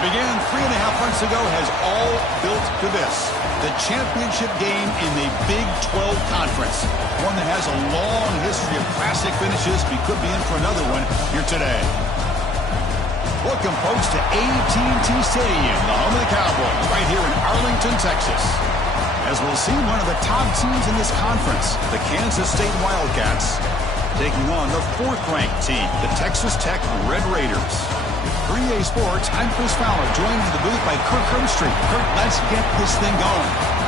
What began 3.5 months ago has all built to this. The championship game in the Big 12 Conference. One that has a long history of classic finishes. We could be in for another one here today. Welcome, folks, to AT&T Stadium, the home of the Cowboys, right here in Arlington, Texas. As we'll see one of the top teams in this conference, the Kansas State Wildcats, taking on the 4th-ranked team, the Texas Tech Red Raiders. For EA Sports, I'm Chris Fowler, joined in the booth by Kirk Herbstreit. Kirk, let's get this thing going.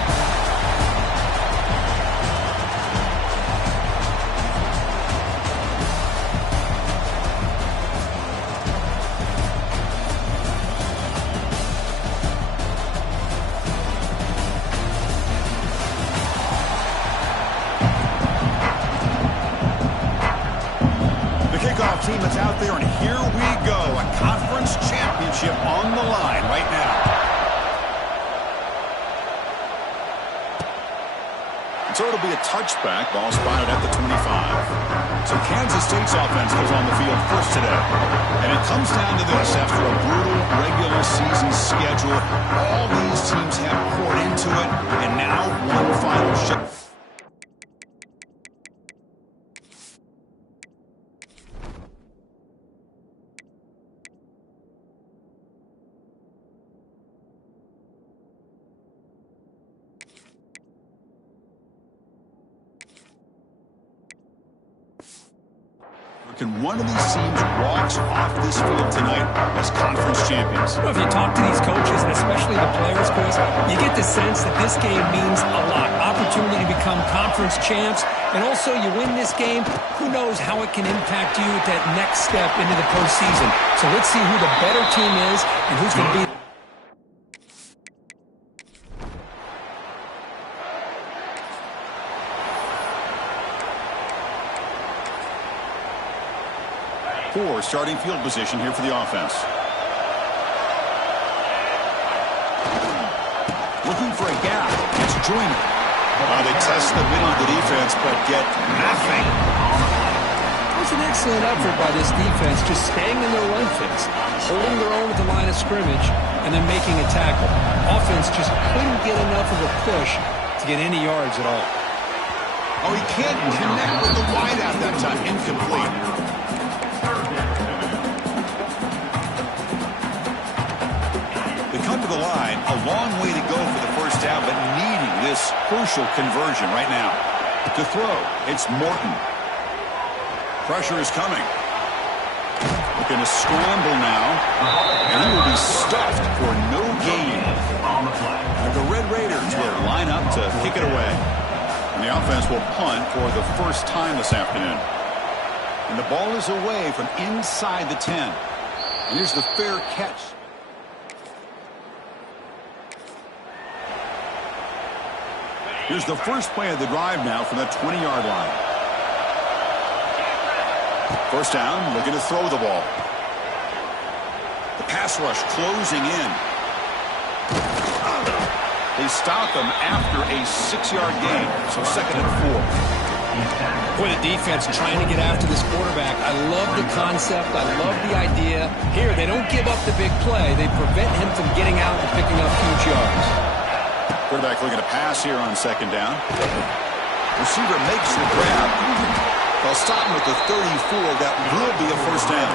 Team that's out there, and here we go. A conference championship on the line right now. So it'll be a touchback. Ball spotted at the 25. So Kansas State's offense goes on the field first today. And it comes down to this. After a brutal regular season schedule, all these teams have poured into it, and now one final shot. And one of these teams walks off this field tonight as conference champions. Well, if you talk to these coaches, and especially the players, Chris, you get the sense that this game means a lot. Opportunity to become conference champs, and also you win this game, who knows how it can impact you at that next step into the postseason. So let's see who the better team is and who's going to be. Poor starting field position here for the offense. Looking for a gap. It's Joyner. They test the middle of the defense, but get nothing. It was an excellent effort by this defense, just staying in their run fix, holding their own at the line of scrimmage, and then making a tackle. Offense just couldn't get enough of a push to get any yards at all. Oh, he can't connect with the wideout that time. Incomplete. Come to the line, a long way to go for the first down, but needing this crucial conversion right now. To throw, it's Morton. Pressure is coming. Looking to scramble now, and he will be stuffed for no gain. And the Red Raiders will line up to kick it away. And the offense will punt for the first time this afternoon. And the ball is away from inside the 10. And here's the fair catch. Here's the first play of the drive now from the 20-yard line. First down, looking to throw the ball. The pass rush closing in. They stop him after a 6-yard gain, so 2nd and 4. Boy, the defense trying to get after this quarterback. I love the concept. I love the idea. Here, they don't give up the big play. They prevent him from getting out and picking up huge yards. Quarterback looking to pass here on 2nd down. Receiver makes the grab. They'll stop him with the 34. That will be a first down.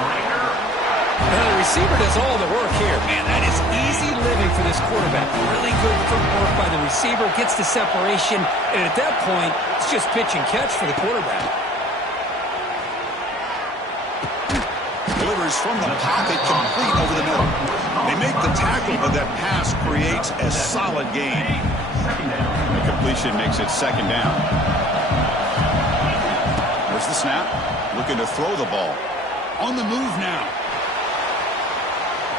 Now, the receiver does all the work here. Man, that is easy living for this quarterback. Really good footwork by the receiver. Gets the separation. And at that point, it's just pitch and catch for the quarterback. Delivers from the pocket, complete over the middle. They make the tackle, but that pass creates a solid gain. The completion makes it 2nd down. There's the snap. Looking to throw the ball. On the move now.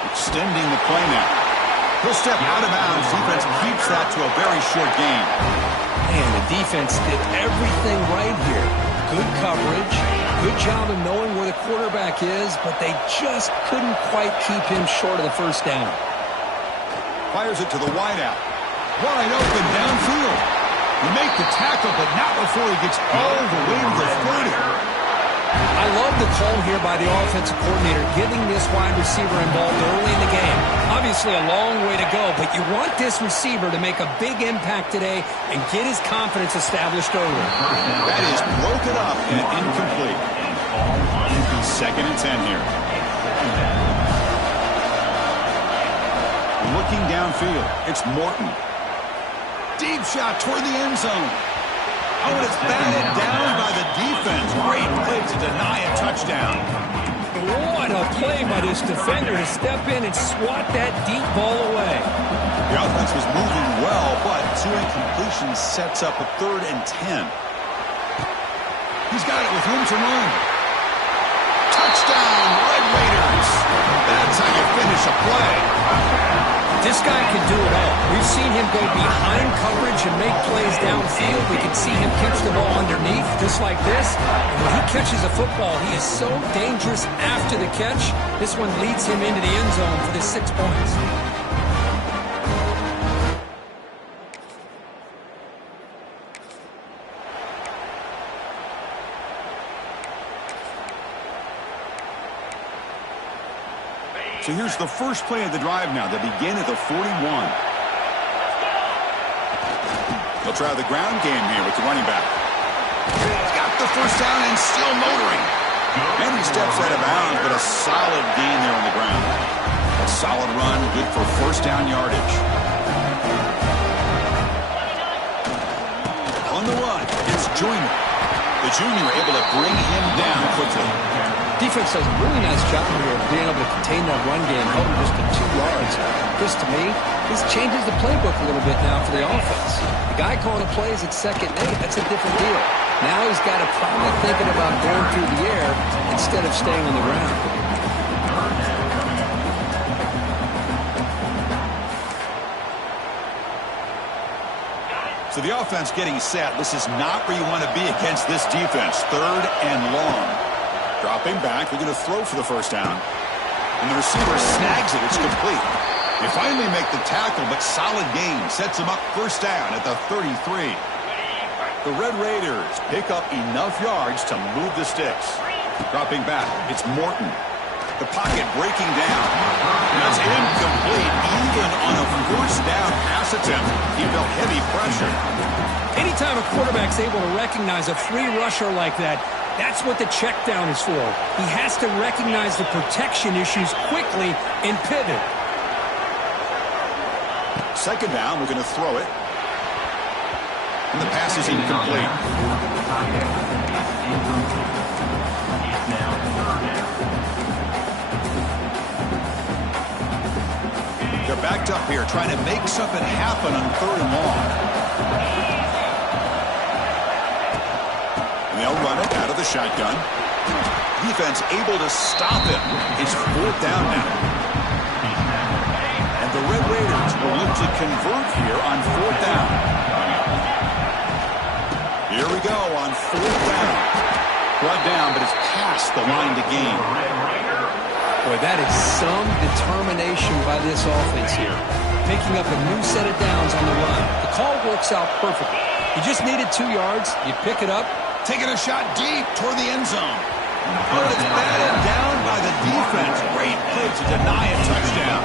Extending the play now. He'll step out of bounds. Defense keeps that to a very short gain. Man, the defense did everything right here. Good coverage. Good job of knowing where the quarterback is, but they just couldn't quite keep him short of the first down. Fires it to the wideout. Wide open downfield. You make the tackle, but not before he gets all the way to the 30. I love the call here by the offensive coordinator, giving this wide receiver involved early in the game. Obviously a long way to go, but you want this receiver to make a big impact today and get his confidence established early. That is broken up and incomplete. 2nd and 10 here. Looking downfield, it's Morton. Deep shot toward the end zone. Oh, and it's batted down by the defense. Great play to deny a touchdown. What a play by this defender to step in and swat that deep ball away. The offense was moving well, but 2 incompletions sets up a 3rd and 10. He's got it with room to run. Touchdown, Red Raiders. That's how you finish a play. This guy can do it all. We've seen him go behind coverage and make plays downfield. We can see him catch the ball underneath, just like this. And when he catches a football, he is so dangerous after the catch. This one leads him into the end zone for the 6 points. So here's the first play of the drive now. They begin at the 41. They'll try the ground game here with the running back. He's got the first down and still motoring. And he steps out of bounds, but a solid gain there on the ground. A solid run, good for first down yardage. On the run, it's Joyner. The junior able to bring him down quickly. Defense does a really nice job here of being able to contain that run game, held him just to 2 yards. This, to me, this changes the playbook a little bit now for the offense. The guy calling the plays at 2nd and 8, that's a different deal. Now he's got to probably thinking about going through the air instead of staying on the ground. So the offense getting set. This is not where you want to be against this defense. 3rd and long. Dropping back, they're going to throw for the first down. And the receiver snags it. It's complete. They finally make the tackle, but solid gain sets him up first down at the 33. The Red Raiders pick up enough yards to move the sticks. Dropping back, it's Morton. The pocket breaking down. That's incomplete. Even on a first down pass attempt, he felt heavy pressure. Anytime a quarterback's able to recognize a free rusher like that, that's what the check down is for. He has to recognize the protection issues quickly and pivot. 2nd down, we're going to throw it. And the pass is incomplete. They're backed up here, trying to make something happen on 3rd and long. They'll run it out of the shotgun. Defense able to stop him. It's 4th down now. And the Red Raiders will look to convert here on 4th down. Here we go on 4th down. Brought down, but it's past the line to gain. Boy, that is some determination by this offense here. Picking up a new set of downs on the run. The call works out perfectly. You just needed 2 yards. You pick it up. Taking a shot deep toward the end zone. Oh, it's batted down by the defense. Great play to deny a touchdown.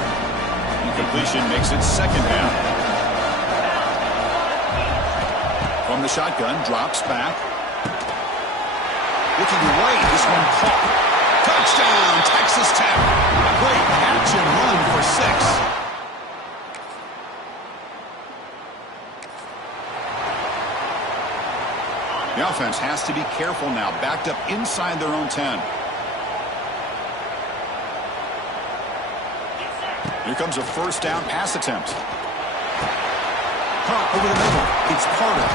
Incompletion makes it 2nd down. From the shotgun, drops back. Looking right, this one caught. Touchdown, Texas Tech. A great catch and run for 6. The offense has to be careful now, backed up inside their own 10. Here comes a first down pass attempt. Caught over the middle. It's Carter.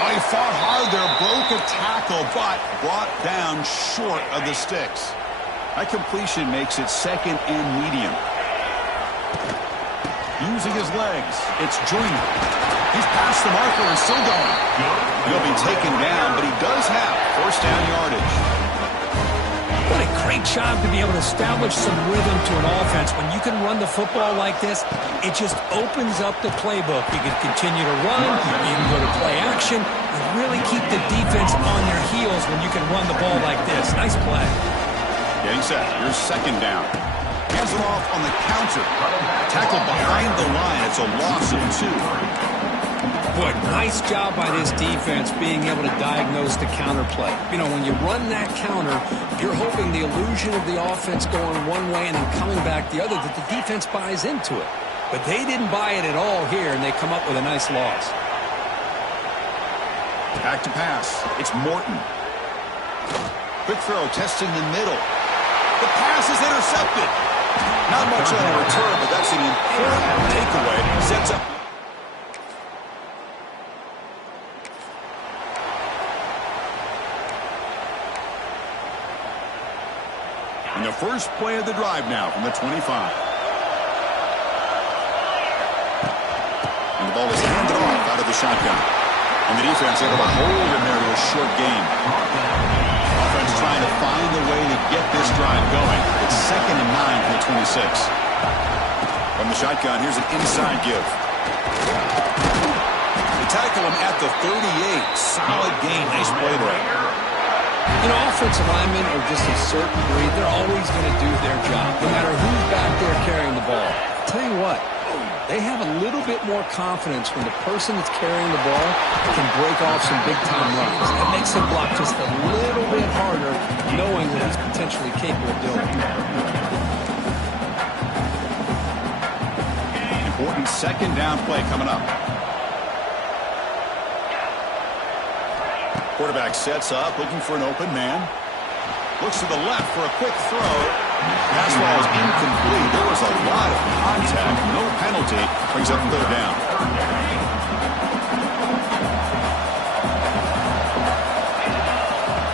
Oh, he fought hard there, broke a tackle, but brought down short of the sticks. That completion makes it 2nd and medium. Using his legs, it's Joyner. He's past the marker and still going. He'll be taken down, but he does have first down yardage. What a great job to be able to establish some rhythm to an offense. When you can run the football like this, it just opens up the playbook. You can continue to run, you can go to play action, and really keep the defense on their heels when you can run the ball like this. Nice play. Getting set. Here's second down. Hands it off on the counter. Tackled behind the line. It's a loss of 2. Boy, nice job by this defense being able to diagnose the counter play. You know, when you run that counter, you're hoping the illusion of the offense going one way and then coming back the other, that the defense buys into it. But they didn't buy it at all here, and they come up with a nice loss. Back to pass. It's Morton. Quick throw, testing the middle. The pass is intercepted. Not much on a return, but that's an important takeaway. Sets up. And the first play of the drive now from the 25. And the ball is handed off out of the shotgun. And the defense able to hold in there to a short gain. Offense trying to find a way to get this drive going. It's 2nd and 9 from the 26. From the shotgun, here's an inside give. They tackle him at the 38. Solid gain. Nice play there. You know, offensive linemen are just a certain breed. They're always going to do their job, no matter who's back there carrying the ball. I'll tell you what, they have a little bit more confidence when the person that's carrying the ball can break off some big-time runs. That makes them block just a little bit harder, knowing what he's potentially capable of doing. Important second down play coming up. Quarterback sets up, looking for an open man. Looks to the left for a quick throw. Pass ball is incomplete. There was a lot of contact. No penalty. Brings up 3rd down.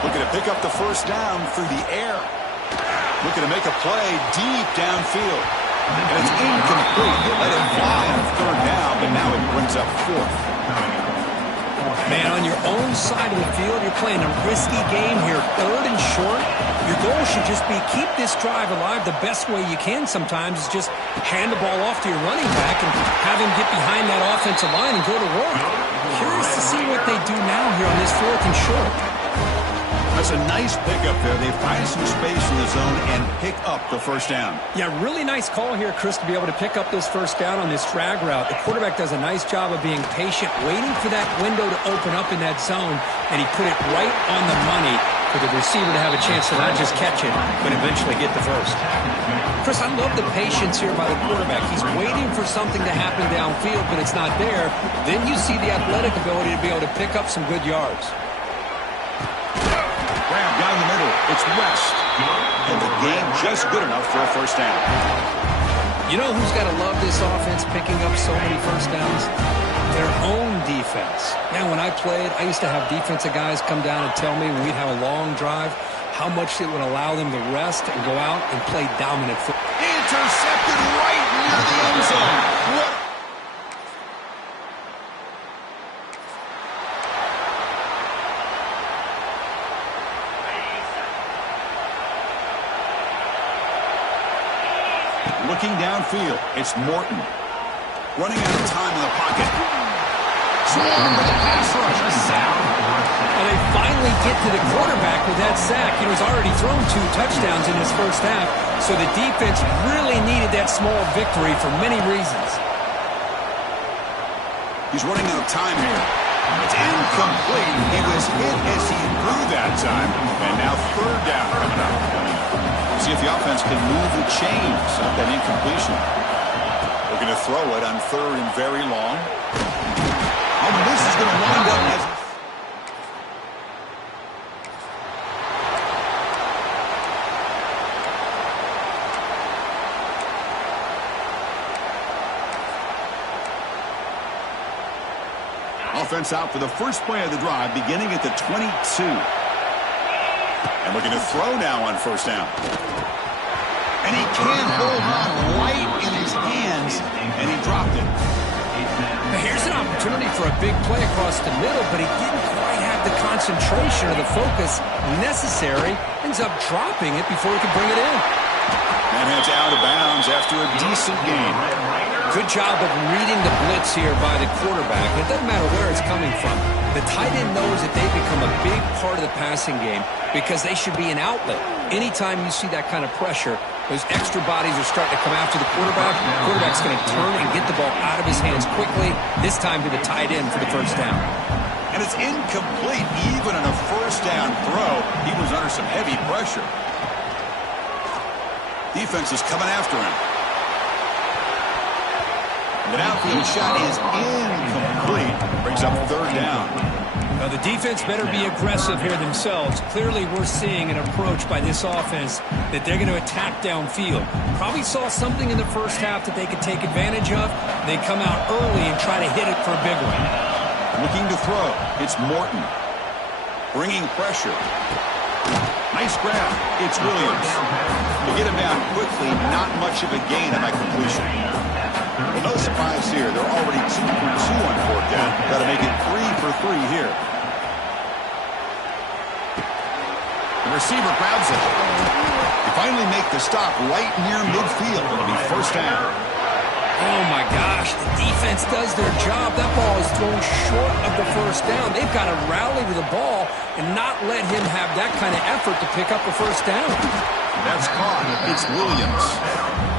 Looking to pick up the first down through the air. Looking to make a play deep downfield. And it's incomplete. They let it fly on 3rd down, but now it brings up 4th. Man, on your own side of the field, you're playing a risky game here. 3rd and short. Your goal should just be keep this drive alive the best way you can sometimes is just hand the ball off to your running back and have him get behind that offensive line and go to work. Curious to see what they do now here on this 4th and short. That's a nice pickup there. They find some space in the zone and pick up the first down. Yeah, really nice call here, Chris, to be able to pick up this first down on this drag route. The quarterback does a nice job of being patient, waiting for that window to open up in that zone, and he put it right on the money for the receiver to have a chance to not just catch it, but eventually get the first. Chris, I love the patience here by the quarterback. He's waiting for something to happen downfield, but it's not there. Then you see the athletic ability to be able to pick up some good yards. Graham down the middle. It's West. And the game just good enough for a first down. You know who's got to love this offense picking up so many first downs? Their own defense. Man, when I played, I used to have defensive guys come down and tell me when we'd have a long drive how much it would allow them to rest and go out and play dominant football. Intercepted right near the end zone. What? Looking downfield, it's Morton. Running out of time in the pocket. Swarmed by the pass rush. A sack. Well, they finally get to the quarterback with that sack. You know, he's already thrown 2 touchdowns in his first half, so the defense really needed that small victory for many reasons. He's running out of time here. It's incomplete. He was hit as he threw that time. And now 3rd down coming up. See if the offense can move the chains of that incompletion. We're going to throw it on 3rd and very long. Oh, this is going to wind up as... Offense out for the first play of the drive, beginning at the 22. And we're going to throw now on first down. And he can't hold on right in his hands, and he dropped it. Here's an opportunity for a big play across the middle, but he didn't quite have the concentration or the focus necessary, ends up dropping it before he can bring it in. And heads out of bounds after a decent game. Good job of reading the blitz here by the quarterback. It doesn't matter where it's coming from. The tight end knows that they've become a big part of the passing game because they should be an outlet. Anytime you see that kind of pressure, those extra bodies are starting to come after the quarterback. The quarterback's going to turn and get the ball out of his hands quickly, this time to the tight end for the first down. And it's incomplete. Even on a first down throw, he was under some heavy pressure. Defense is coming after him. The downfield shot is incomplete. Brings up third down. Now the defense better be aggressive here themselves. Clearly we're seeing an approach by this offense that they're going to attack downfield. Probably saw something in the first half that they could take advantage of. They come out early and try to hit it for a big one. Looking to throw. It's Morton. Bringing pressure. Nice grab. It's Williams. To get him down quickly, not much of a gain on that completion. Well, no surprise here. They're already 2 for 2 on fourth down. Got to make it 3 for 3 here. The receiver grabs it. They finally make the stop right near midfield. It'll be first down. Oh, my gosh. The defense does their job. That ball is thrown short of the first down. They've got to rally to the ball and not let him have that kind of effort to pick up a first down. That's caught. It's Williams.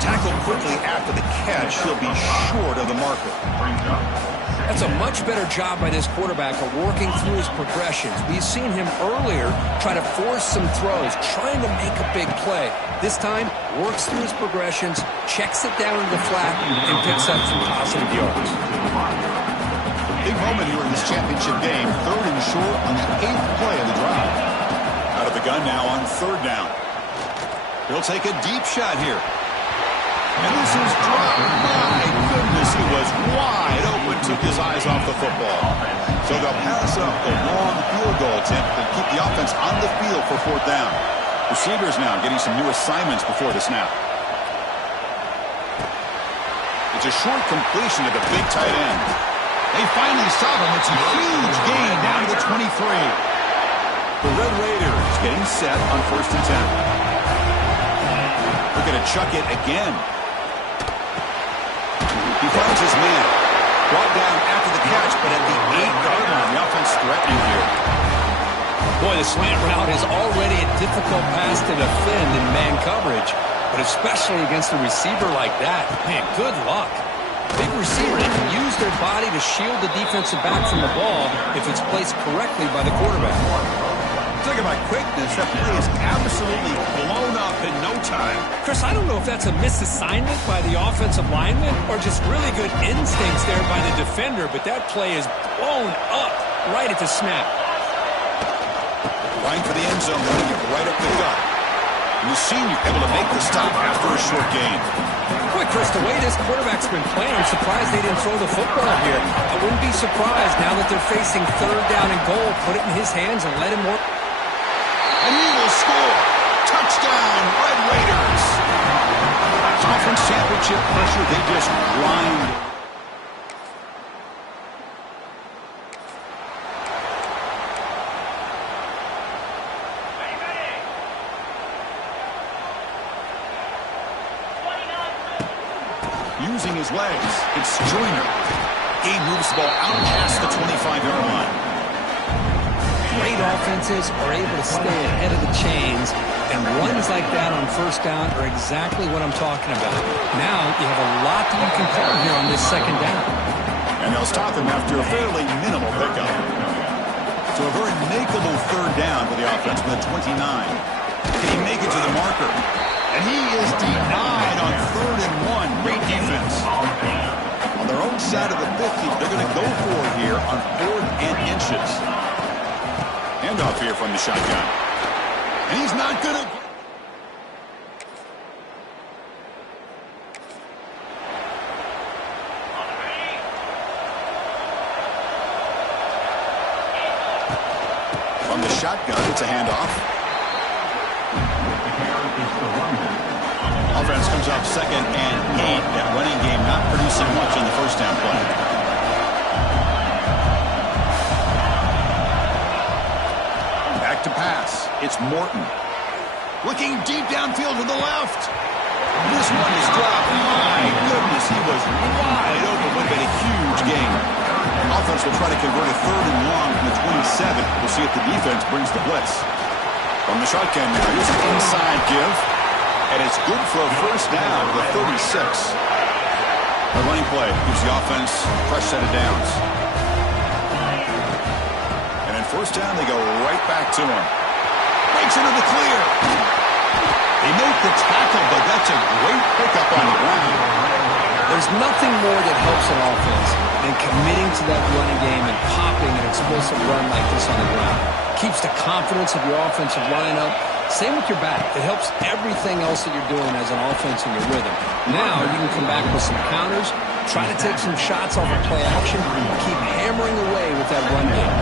Tackled quickly after the catch. He'll be short of the marker. That's a much better job by this quarterback of working through his progressions. We've seen him earlier try to force some throws, trying to make a big play. This time, works through his progressions, checks it down into the flat, and picks up some positive yards. Big moment here in this championship game. Third and short on the 8th play of the drive. Out of the gun now on third down. He'll take a deep shot here. And this is dropped. My goodness, he was wide open. Took his eyes off the football. So they'll pass up the long field goal attempt and keep the offense on the field for fourth down. Receivers now getting some new assignments before the snap. It's a short completion to the big tight end. They finally stop him. It's a huge gain down to the 23. The Red Raiders getting set on first and 10. They're going to chuck it again. He finds his man. Brought down after the catch, but at the 8-yard line, the offense threatening here. Boy, the slant route is already a difficult pass to defend in man coverage, but especially against a receiver like that. Man, good luck. Big receiver that can use their body to shield the defensive back from the ball if it's placed correctly by the quarterback. Talk about quickness. That play is absolutely blown up in no time. Chris, I don't know if that's a misassignment by the offensive lineman or just really good instincts there by the defender, but that play is blown up right at the snap. Line for the end zone, letting it right up the gut. And the senior able to make the stop after a short gain. Boy, Chris, the way this quarterback's been playing, I'm surprised they didn't throw the football here. I wouldn't be surprised now that they're facing third down and goal. Put it in his hands and let him work. And he will score. Touchdown, Red Raiders. Conference championship pressure, they just grind. Using his legs, it's Joyner. He moves the ball out past the 25-yard line. Great offenses are able to stay ahead of the chains, and runs like that on first down are exactly what I'm talking about. Now you have a lot that you can call here on this second down. And they'll stop him after a fairly minimal pickup. So a very makeable third down for the offense with a 29. Can he make it to the marker? And he is denied on 3rd and 1. Great defense. On their own side of the 50, they're going to go for it here on 4th and inches. Handoff here from the shotgun. And he's not going to... From the shotgun, it's a handoff. Offense comes up 2nd and 8. That running game not producing much on the first down play. to pass. It's Morton. Looking deep downfield to the left. This one is dropped. My goodness, he was wide open. Would have been a huge gain. Offense will try to convert a 3rd and long from the 27. We'll see if the defense brings the blitz. From the shotgun now, here's an inside give. And it's good for a first down to the 36. A running play gives the offense a fresh set of downs. And in first down, they go right back to him. Breaks into the clear. They make the tackle, but that's a great pickup on the ground. There's nothing more that helps an offense than committing to that running game and popping an explosive run like this on the ground. Keeps the confidence of your offensive lineup. Same with your back. It helps everything else that you're doing as an offense in your rhythm. Now you can come back with some counters, try to take some shots off of play action, keep hammering away with that run game.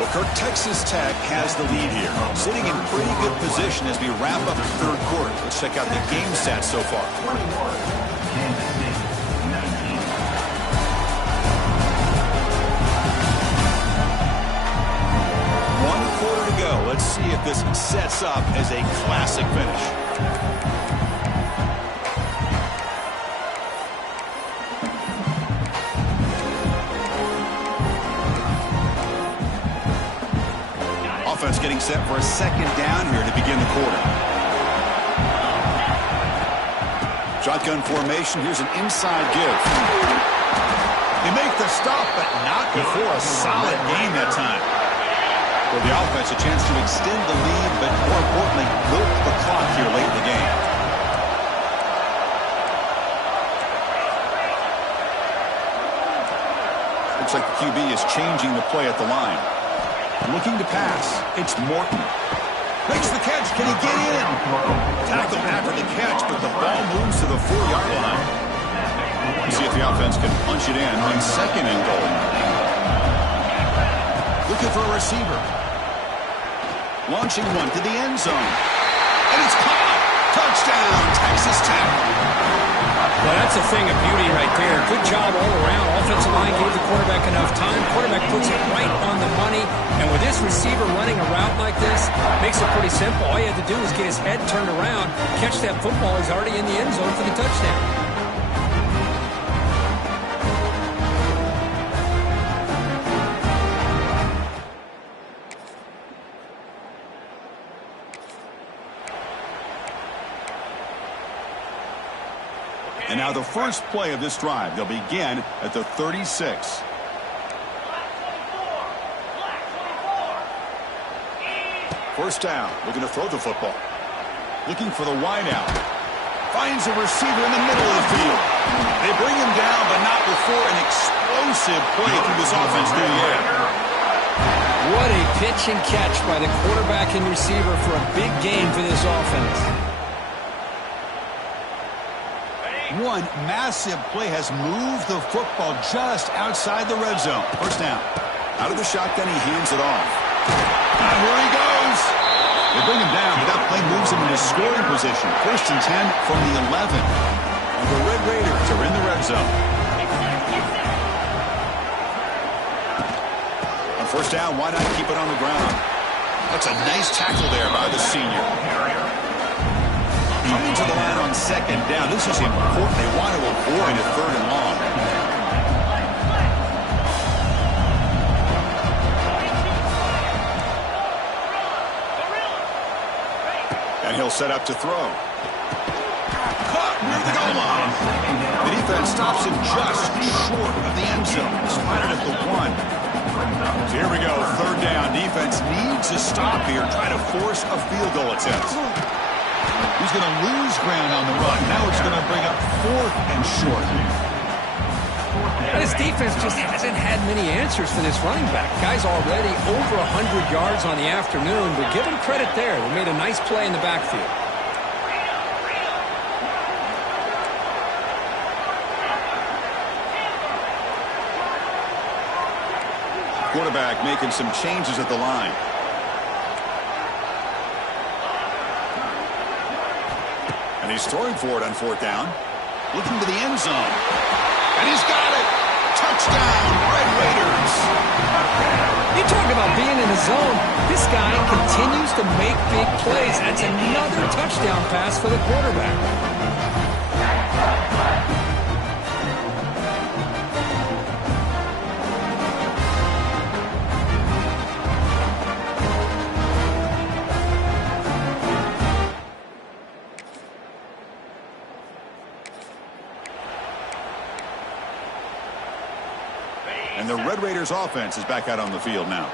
Well, Kirk, Texas Tech has the lead here, sitting in pretty good position as we wrap up the 3rd quarter. Let's check out the game stats so far. Let's see if this sets up as a classic finish. Offense getting set for a 2nd down here to begin the quarter. Shotgun formation. Here's an inside give. They make the stop, but not before a solid gain that time. For the offense, a chance to extend the lead, but more importantly, milk the clock here late in the game. Looks like the QB is changing the play at the line. Looking to pass. It's Morton. Makes the catch. Can he get in? Tackle after the catch, but the ball moves to the 4-yard line. We'll see if the offense can punch it in on 2nd and goal. Looking for a receiver. Launching one to the end zone. And it's caught. Touchdown, Texas Tech. Well, that's a thing of beauty right there. Good job all around. Offensive line gave the quarterback enough time. Quarterback puts it right on the money. And with this receiver running a route like this, makes it pretty simple. All you had to do was get his head turned around, catch that football. He's already in the end zone for the touchdown. And now the first play of this drive. They'll begin at the 36. First down. Looking to throw the football. Looking for the wideout. Finds a receiver in the middle of the field. They bring him down, but not before an explosive play through this offense through the air. What a pitch and catch by the quarterback and receiver for a big gain for this offense. One massive play has moved the football just outside the red zone. First down. Out of the shotgun, he hands it off. And here he goes. They bring him down, but that play moves him into scoring position. 1st and 10 from the 11. And the Red Raiders are in the red zone. On first down, why not keep it on the ground? That's a nice tackle there by the senior. Coming to the line on 2nd down. This is important. They want to avoid a 3rd and long. And he'll set up to throw. Caught near the goal line. The defense stops him just short of the end zone. Spotted at the 1. So here we go. 3rd down. Defense needs a stop here. Try to force a field goal attempt. He's going to lose ground on the run. Now it's going to bring up 4th and short. This defense just hasn't had many answers for this running back. Guy's already over 100 yards on the afternoon, but give him credit there. They made a nice play in the backfield. Quarterback making some changes at the line. And he's throwing for it on 4th down. Looking to the end zone. And he's got it. Touchdown, Red Raiders. about being in the zone. This guy continues to make big plays. That's another touchdown pass for the quarterback. And the Red Raiders offense is back out on the field now.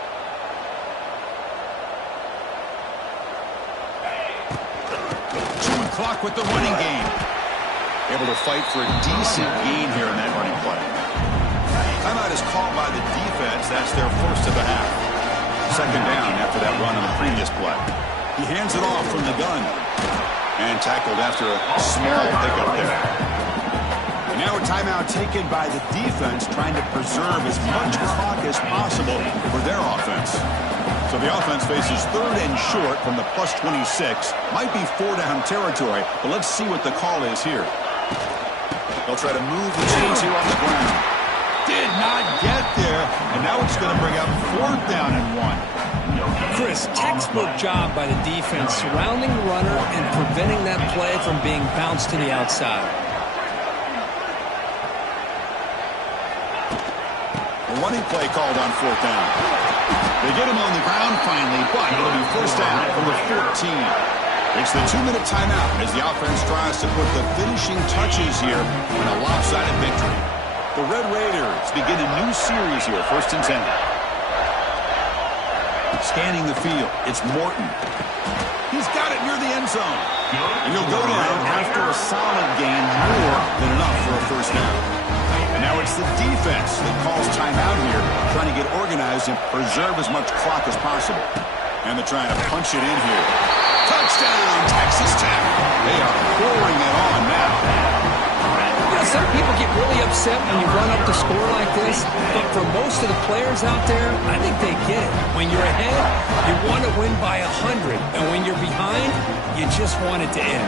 Chewing clock with the running game. Able to fight for a decent gain here in that running play. Timeout is called by the defense. That's their first of the half. Second down after that run on the previous play. He hands it off from the gun. And tackled after a small pickup there. And now a timeout taken by the defense, trying to preserve as much clock as possible for their offense. So the offense faces third and short from the plus 26. Might be 4-down territory, but let's see what the call is here. They'll try to move the chains here on the ground. Did not get there, and now it's going to bring up 4th down and 1. Chris, textbook job by the defense, surrounding the runner and preventing that play from being bounced to the outside. Running play called on 4th down. They get him on the ground finally, but it'll be 1st down from the 14. It's the 2-minute timeout as the offense tries to put the finishing touches here in a lopsided victory. The Red Raiders begin a new series here, 1st and 10. Scanning the field, it's Morton. He's got it near the end zone. And he'll go down after a solid gain, more than enough for a 1st down. And now it's the defense that calls timeout here, trying to get organized and preserve as much clock as possible. And they're trying to punch it in here. Touchdown, Texas Tech. They are pouring it on now. You know, some people get really upset when you run up the score like this, but for most of the players out there, I think they get it. When you're ahead, you want to win by 100, and when you're behind, you just want it to end.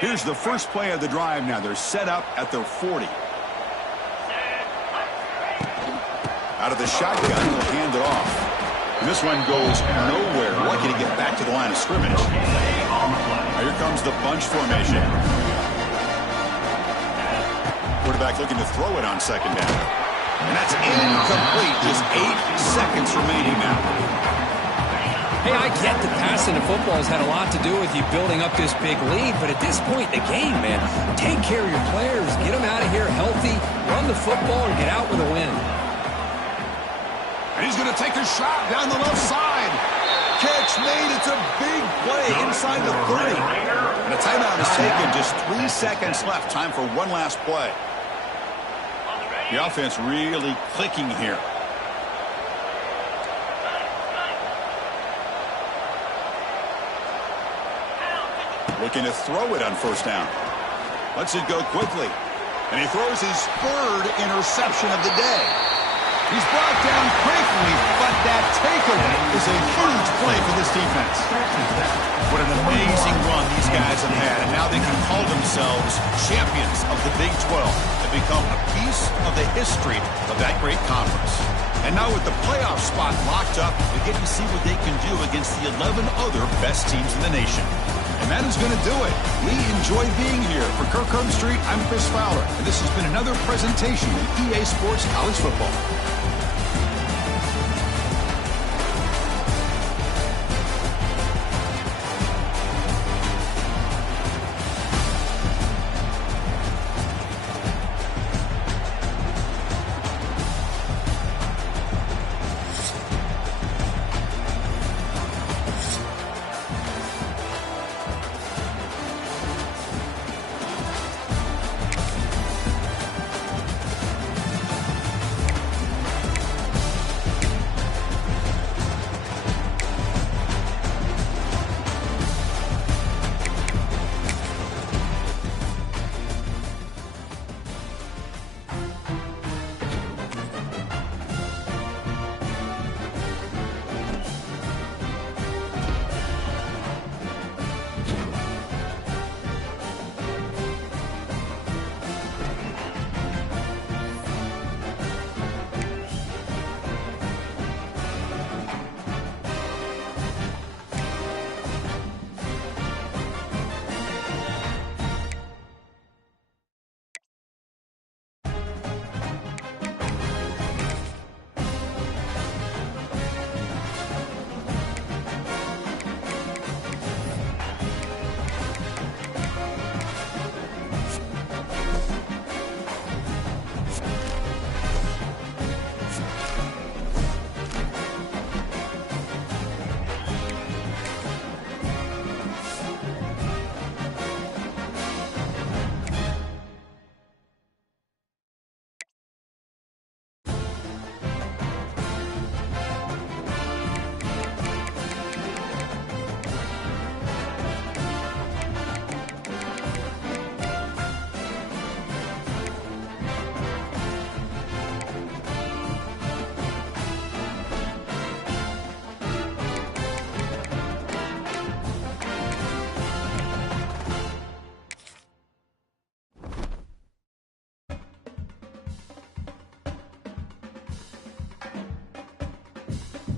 Here's the first play of the drive now. They're set up at their 40. Out of the shotgun, they'll hand it off. And this one goes nowhere. Lucky to get back to the line of scrimmage. Now here comes the bunch formation. Quarterback looking to throw it on 2nd down. And that's incomplete. Just 8 seconds remaining now. Hey, I get that passing the football has had a lot to do with you building up this big lead, but at this point in the game, man, take care of your players, get them out of here healthy, run the football, and get out with a win. And he's going to take a shot down the left side. Catch made. It's a big play inside the 30. And a timeout is taken. Just 3 seconds left. Time for one last play. The offense really clicking here. Looking to throw it on 1st down. Lets it go quickly. And he throws his 3rd interception of the day. He's brought down quickly, but that takeaway is a huge play for this defense. What an amazing run these guys have had, and now they can call themselves champions of the Big 12 and become a piece of the history of that great conference. And now with the playoff spot locked up, we get to see what they can do against the 11 other best teams in the nation. And that is going to do it. We enjoy being here. For Kirk Street, I'm Chris Fowler, and this has been another presentation of EA Sports College Football.